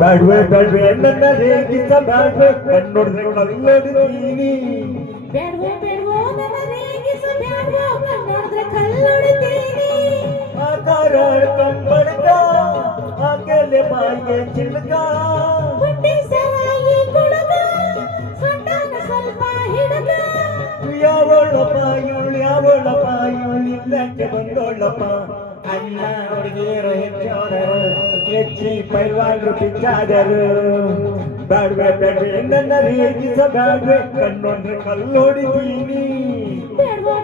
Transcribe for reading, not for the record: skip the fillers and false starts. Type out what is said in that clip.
ಬ್ಯಾಡ್ವೆ ಬ್ಯಾಡ್ವೆ ನನ್ನ ರೇಗಿಸ ಬ್ಯಾಡ್ವೆ ಕಣ್ಣೊಡ್ರೆ ಕಲ್ಲೊಡ್ತೀನಿ ಬೇಡ್ವೋ ಬೇಡ್ವೋ ನನ್ನ ರೇಗಿಸ ಬೇಡ್ವೋ ಕಣ್ಣೊಡ್ರೆ ಕಲ್ಲೊಡ್ತೀನಿ ಆಕಾರ ಕಂಬಡ್ಕ ಆಕೆಲೆ ಬಾಯಿಗೆ ಚಿಲ್ಕ ಬುಟ್ಟಿ ಸರಾಯಿ ಕುಡುಗ ಸೊಂಟನ ಸ್ವಲ್ಪ ಹಿಡುಗ ಯಾವಳಪ್ಪ ಇವಳು ಯಾವಳಪ್ಪ ಇವಳು ಇಲ್ಲಕ್ಕೆ ಬಂದೋಳಪ್ಪ ಅಣ್ಣ ಹುಡುಗಿಯರು ಹೆಚ್ಚಾದರು ಹೆಚ್ಚಿ ಪೈಲ್ವಾನ್ರು ಪಿಚ್ಚಾದರು ಬ್ಯಾಡ್ವೆ ಬ್ಯಾಡ್ವೆ ನನ್ನ ರೇಗಿಸ ಬ್ಯಾಡ್ವೆ ಕಣ್ಣೊಂದ್ರೆ ಕಲ್ಲೊಡಿತೀನಿ ಬೇಡ್ವೋ